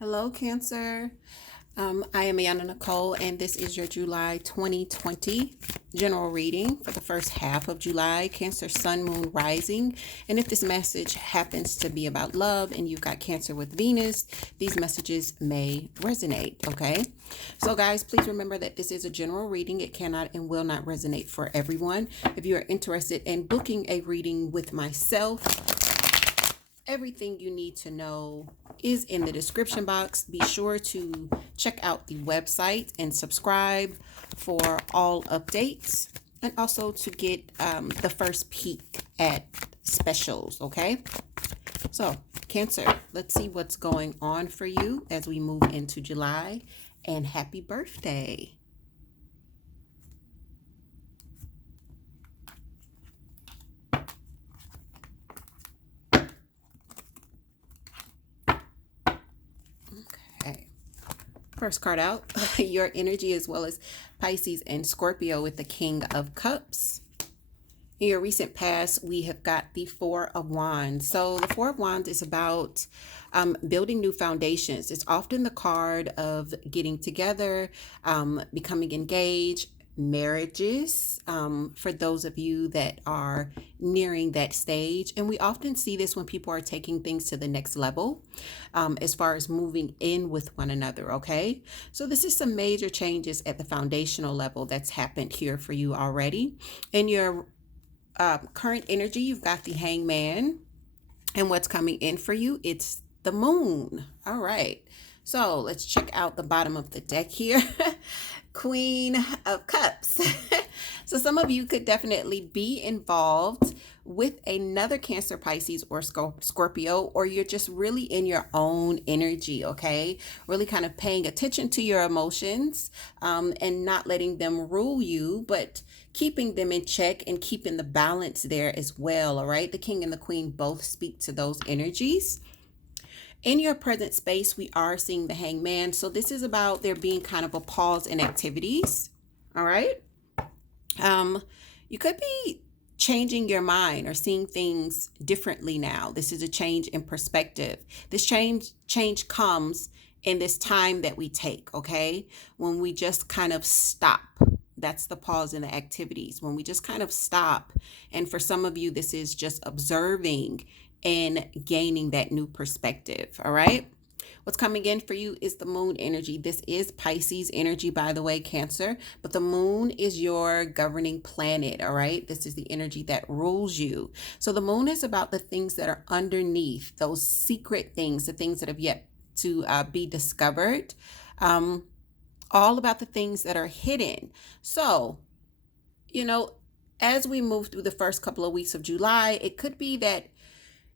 Hello, Cancer. I am Ayana Nicole, and this is your July 2020 general reading for the first half of July, Cancer, Sun, Moon, Rising. And if this message happens to be about love and you've got Cancer with Venus, these messages may resonate, okay? So, guys, please remember that this is a general reading. It cannot and will not resonate for everyone. If you are interested in booking a reading with myself, everything you need to know is in the description box. Be sure to check out the website and subscribe for all updates, and also to get the first peek at specials, okay? So, Cancer, let's see what's going on for you as we move into July, and happy birthday. Okay. First card out, your energy, as well as Pisces and Scorpio with the King of Cups. In your recent past, we have got the Four of Wands. So the Four of Wands is about building new foundations. It's often the card of getting together, becoming engaged, marriages, for those of you that are nearing that stage. And we often see this when people are taking things to the next level, as far as moving in with one another, okay? So this is some major changes at the foundational level that's happened here for you already. In your current energy, you've got the Hangman, and what's coming in for you, it's the Moon. All right, so let's check out the bottom of the deck here. Queen of Cups. So some of you could definitely be involved with another Cancer, Pisces, or Scorpio, or you're just really in your own energy, okay? Really kind of paying attention to your emotions, and not letting them rule you, but keeping them in check and keeping the balance there as well, all right? The King and the Queen both speak to those energies. In your present space, we are seeing the Hangman. So this is about there being kind of a pause in activities, all right? You could be changing your mind or seeing things differently now. This is a change in perspective. This change comes in this time that we take, okay? When we just kind of stop. That's the pause in the activities. When we just kind of stop. And for some of you, this is just observing and gaining that new perspective, all right? What's coming in for you is the Moon energy. This is Pisces energy, by the way, Cancer, but the Moon is your governing planet, all right? This is the energy that rules you. So the Moon is about the things that are underneath, those secret things, the things that have yet to be discovered, all about the things that are hidden. So, as we move through the first couple of weeks of July, it could be that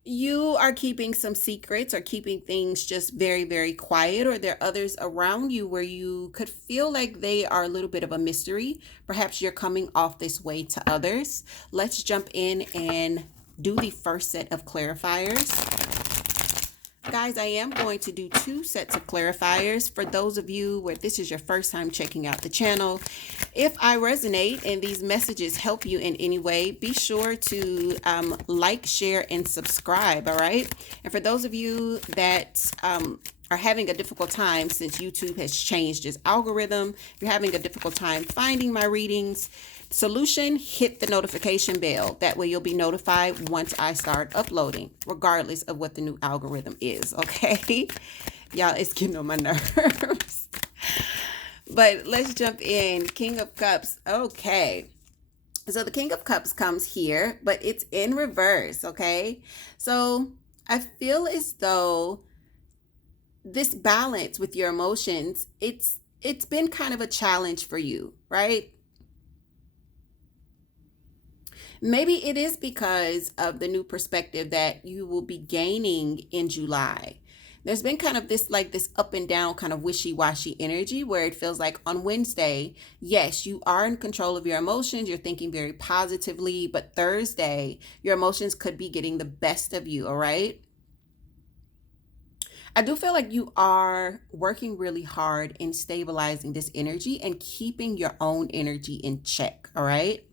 you are keeping some secrets or keeping things just very, very quiet, or there are others around you where you could feel like they are a little bit of a mystery. Perhaps you're coming off this way to others. Let's jump in and do the first set of clarifiers. Guys, I am going to do 2 sets of clarifiers for those of you where this is your first time checking out the channel. If I resonate and these messages help you in any way, be sure to like, share, and subscribe, all right? And for those of you that are having a difficult time since YouTube has changed its algorithm, if you're having a difficult time finding my readings, solution, hit the notification bell. That way you'll be notified once I start uploading, regardless of what the new algorithm is, okay? Y'all, it's getting on my nerves. But let's jump in. King of Cups. Okay. So the King of Cups comes here, but it's in reverse, okay? So I feel as though this balance with your emotions, it's been kind of a challenge for you, right? Maybe it is because of the new perspective that you will be gaining in July. There's been kind of this up and down kind of wishy-washy energy where it feels like on Wednesday, yes, you are in control of your emotions. You're thinking very positively, but Thursday, your emotions could be getting the best of you, all right? I do feel like you are working really hard in stabilizing this energy and keeping your own energy in check, all right?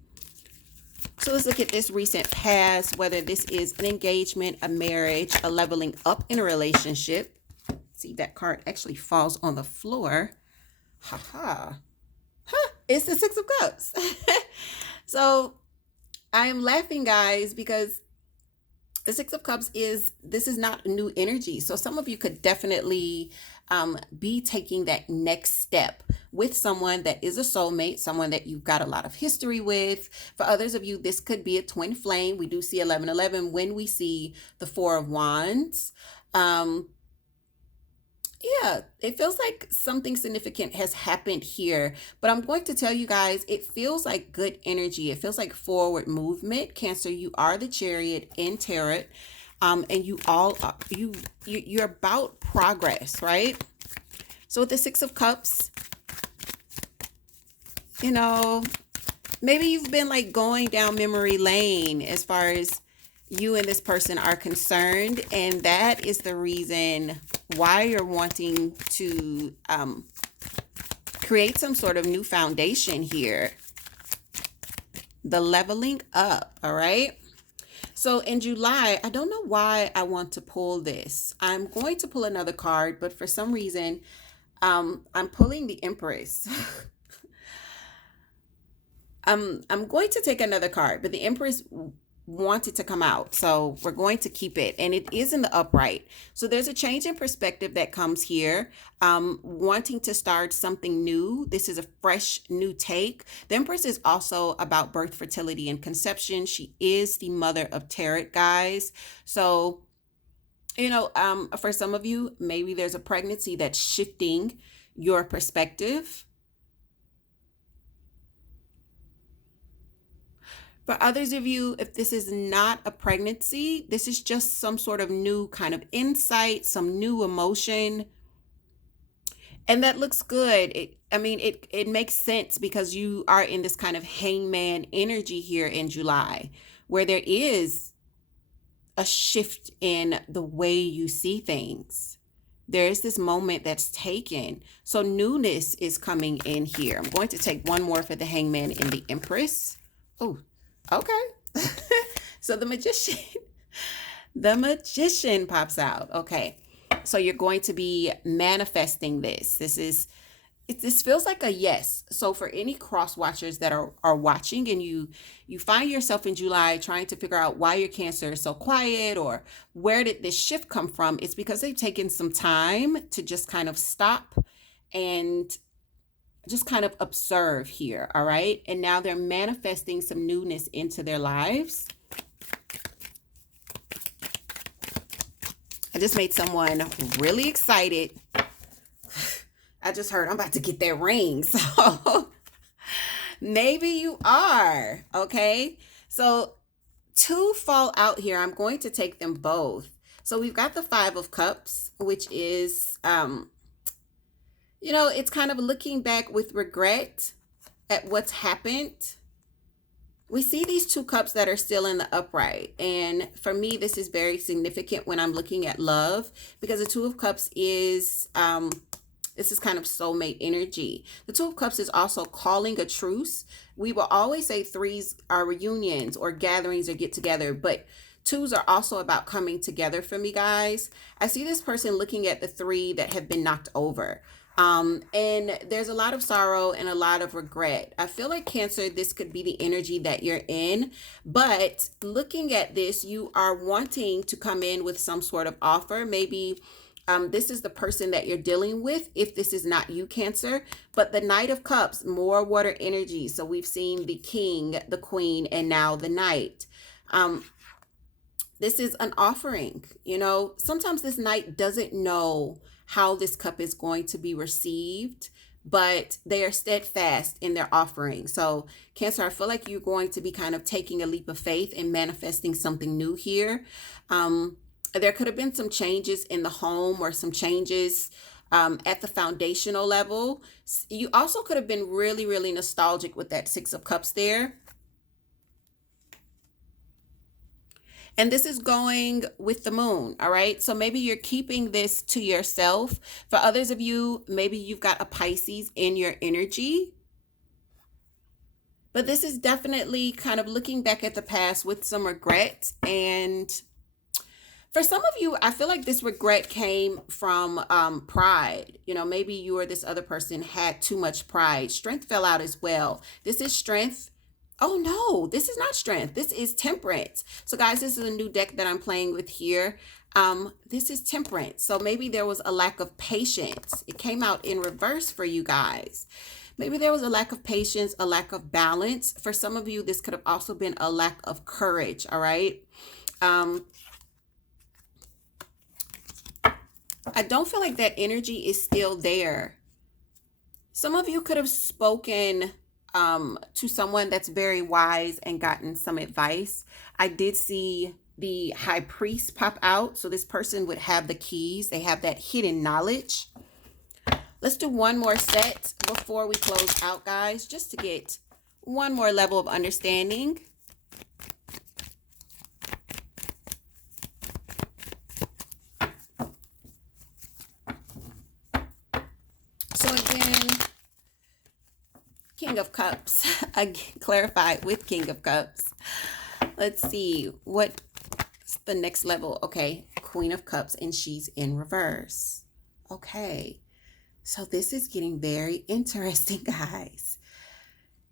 So let's look at this recent past, whether this is an engagement, a marriage, a leveling up in a relationship. See, that card actually falls on the floor. Haha. Huh, it's the Six of Cups. So I'm laughing, guys, because the Six of Cups this is not new energy. So some of you could definitely be taking that next step with someone that is a soulmate, someone that you've got a lot of history with. For others of you, this could be a twin flame. We do see 1111 when we see the Four of Wands. Yeah, it feels like something significant has happened here, but I'm going to tell you guys, it feels like good energy. It feels like forward movement. Cancer, you are the Chariot in tarot, and you all are, you're about progress, right? So with the Six of Cups, you know, maybe you've been like going down memory lane as far as you and this person are concerned, and that is the reason why you're wanting to create some sort of new foundation here. The leveling up, all right? So in July, I don't know why I want to pull this. I'm going to pull another card, but for some reason, I'm pulling the Empress. I'm going to take another card, but the Empress wanted to come out, so we're going to keep it, and it is in the upright. So there's a change in perspective that comes here, wanting to start something new. This is a fresh new take. The Empress is also about birth, fertility, and conception. She is the mother of tarot, guys. So for some of you, maybe there's a pregnancy that's shifting your perspective. For others of you, if this is not a pregnancy, this is just some sort of new kind of insight, some new emotion. And that looks good. It makes sense because you are in this kind of hangman energy here in July, where there is a shift in the way you see things. There is this moment that's taken. So newness is coming in here. I'm going to take one more for the hangman and the Empress. Oh, okay. So the magician pops out. Okay. So you're going to be manifesting this. This feels like a yes. So for any cross watchers that are watching, and you find yourself in July trying to figure out why your Cancer is so quiet, or where did this shift come from, it's because they've taken some time to just kind of stop and just kind of observe here, all right? And now they're manifesting some newness into their lives. I just made someone really excited. I just heard I'm about to get that ring. So maybe you are, okay? So two fall out here. I'm going to take them both. So we've got the Five of Cups, which is it's kind of looking back with regret at what's happened. We see these two cups that are still in the upright. And for me, this is very significant when I'm looking at love, because the Two of Cups is, this is kind of soulmate energy. The Two of Cups is also calling a truce. We will always say threes are reunions or gatherings or get together, but twos are also about coming together for me, guys. I see this person looking at the three that have been knocked over. And there's a lot of sorrow and a lot of regret. I feel like Cancer, this could be the energy that you're in, but looking at this, you are wanting to come in with some sort of offer. Maybe this is the person that you're dealing with, if this is not you, Cancer. But the Knight of Cups, more water energy. So we've seen the King, the Queen, and now the Knight. This is an offering. Sometimes this Knight doesn't know how this cup is going to be received, but they are steadfast in their offering. So Cancer, I feel like you're going to be kind of taking a leap of faith and manifesting something new here. There could have been some changes in the home, or some changes at the foundational level. You also could have been really, really nostalgic with that Six of Cups there. And this is going with the moon, all right? So maybe you're keeping this to yourself. For others of you, maybe you've got a Pisces in your energy. But this is definitely kind of looking back at the past with some regret. And For some of you, I feel like this regret came from pride. You know, maybe you or this other person had too much pride. Strength fell out as well. This is strength. Oh no, this is not strength. This is temperance. So guys, this is a new deck that I'm playing with here. This is temperance. So maybe there was a lack of patience. It came out in reverse for you guys. Maybe there was a lack of patience, a lack of balance. For some of you, this could have also been a lack of courage. All right. I don't feel like that energy is still there. Some of you could have spoken to someone that's very wise and gotten some advice. I did see the high priest pop out. So this person would have the keys. They have that hidden knowledge. Let's do one more set before we close out, guys, just to get one more level of understanding. So again, King of Cups. I clarified with King of Cups. Let's see what's the next level. Okay, Queen of Cups, and she's in reverse. Okay, so this is getting very interesting, guys.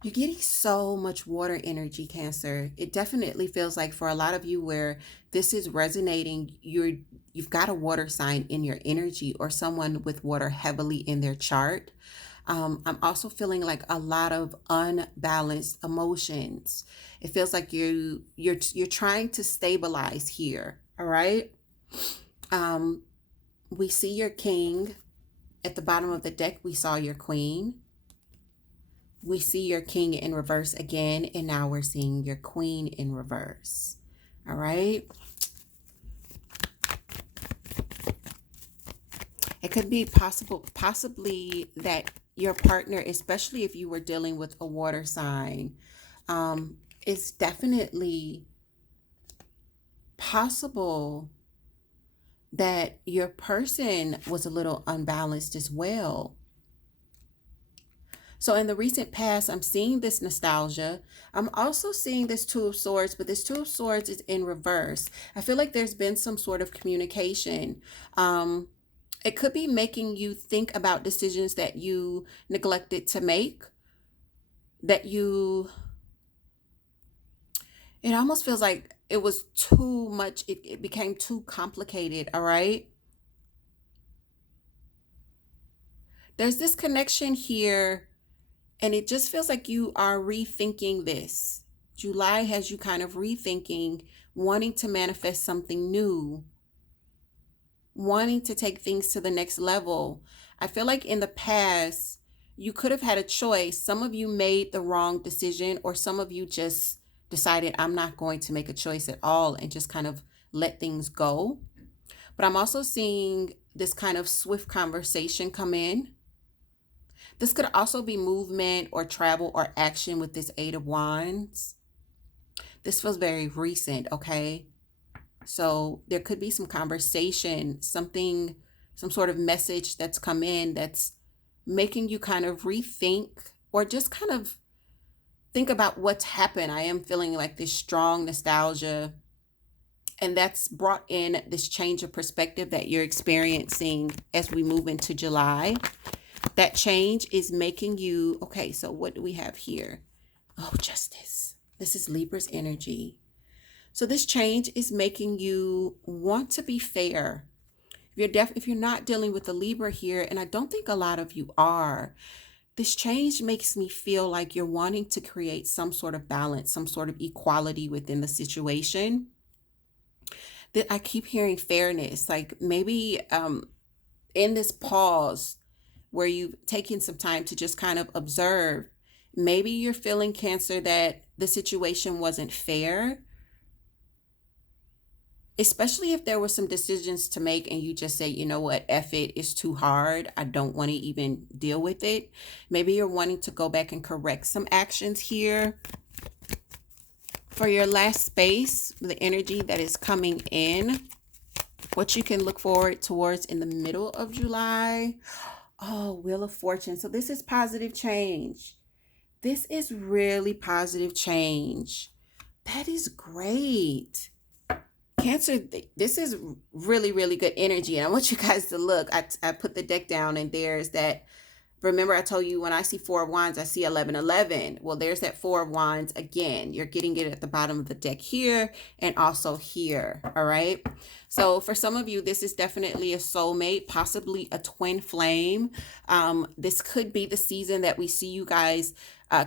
You're getting so much water energy, Cancer. It definitely feels like for a lot of you where this is resonating, you've got a water sign in your energy or someone with water heavily in their chart. I'm also feeling like a lot of unbalanced emotions. It feels like you're trying to stabilize here. All right. We see your king at the bottom of the deck. We saw your queen. We see your king in reverse again, and now we're seeing your queen in reverse. All right. It could be possibly that your partner, especially if you were dealing with a water sign, it's definitely possible that your person was a little unbalanced as well. So in the recent past, I'm seeing this nostalgia. I'm also seeing this Two of Swords, but this Two of Swords is in reverse. I feel like there's been some sort of communication. It could be making you think about decisions that you neglected to make, it almost feels like it was too much. It became too complicated. All right. There's this connection here, and it just feels like you are rethinking this. July has you kind of rethinking, wanting to manifest something new, wanting to take things to the next level. I feel like in the past, you could have had a choice. Some of you made the wrong decision, or some of you just decided, I'm not going to make a choice at all, and just kind of let things go. But I'm also seeing this kind of swift conversation come in. This could also be movement or travel or action with this Eight of Wands. This feels very recent, okay? So there could be some conversation, some sort of message that's come in that's making you kind of rethink or just kind of think about what's happened. I am feeling like this strong nostalgia, and that's brought in this change of perspective that you're experiencing as we move into July. That change is making you, okay, so what do we have here? Oh, justice. This is Libra's energy. So this change is making you want to be fair. If you're not dealing with the Libra here, and I don't think a lot of you are, this change makes me feel like you're wanting to create some sort of balance, some sort of equality within the situation. That I keep hearing fairness, like maybe in this pause where you've taken some time to just kind of observe, maybe you're feeling, Cancer, that the situation wasn't fair, especially if there were some decisions to make and you just say, you know what, F it, it's too hard. I don't want to even deal with it. Maybe you're wanting to go back and correct some actions here. For your last space, the energy that is coming in, what you can look forward towards in the middle of July. Oh, Wheel of Fortune. So this is positive change. This is really positive change. That is great. Cancer, this is really, really good energy. And I want you guys to look. I put the deck down and there's that. Remember, I told you when I see Four of Wands, I see 1111. Well, there's that Four of Wands again. You're getting it at the bottom of the deck here and also here. All right. So for some of you, this is definitely a soulmate, possibly a twin flame. This could be the season that we see you guys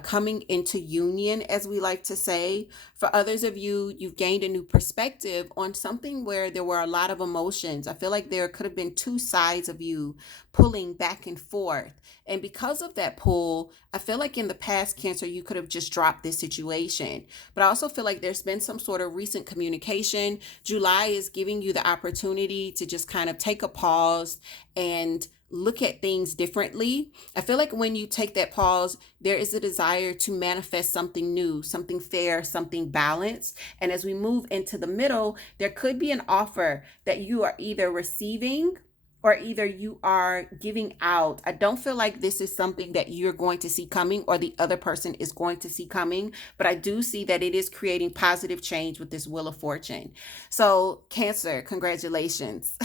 coming into union, as we like to say. For others of you, you've gained a new perspective on something where there were a lot of emotions. I feel like there could have been two sides of you pulling back and forth. And because of that pull, I feel like in the past, Cancer, you could have just dropped this situation. But I also feel like there's been some sort of recent communication. July is giving you the opportunity to just kind of take a pause and look at things differently. I feel like when you take that pause, there is a desire to manifest something new, something fair, something balanced. And as we move into the middle, there could be an offer that you are either receiving or either you are giving out. I don't feel like this is something that you're going to see coming or the other person is going to see coming, but I do see that it is creating positive change with this Wheel of Fortune. So Cancer, congratulations.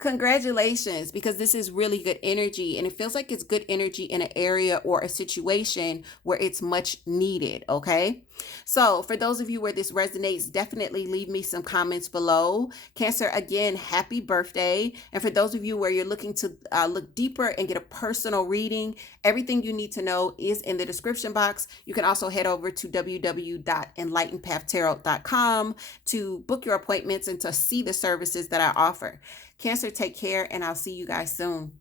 Congratulations, because this is really good energy and it feels like it's good energy in an area or a situation where it's much needed. Okay. So for those of you where this resonates, definitely leave me some comments below. Cancer, again, happy birthday. And for those of you where you're looking to look deeper and get a personal reading, everything you need to know is in the description box. You can also head over to www.enlightenedpathtarot.com to book your appointments and to see the services that I offer. Cancer, take care, and I'll see you guys soon.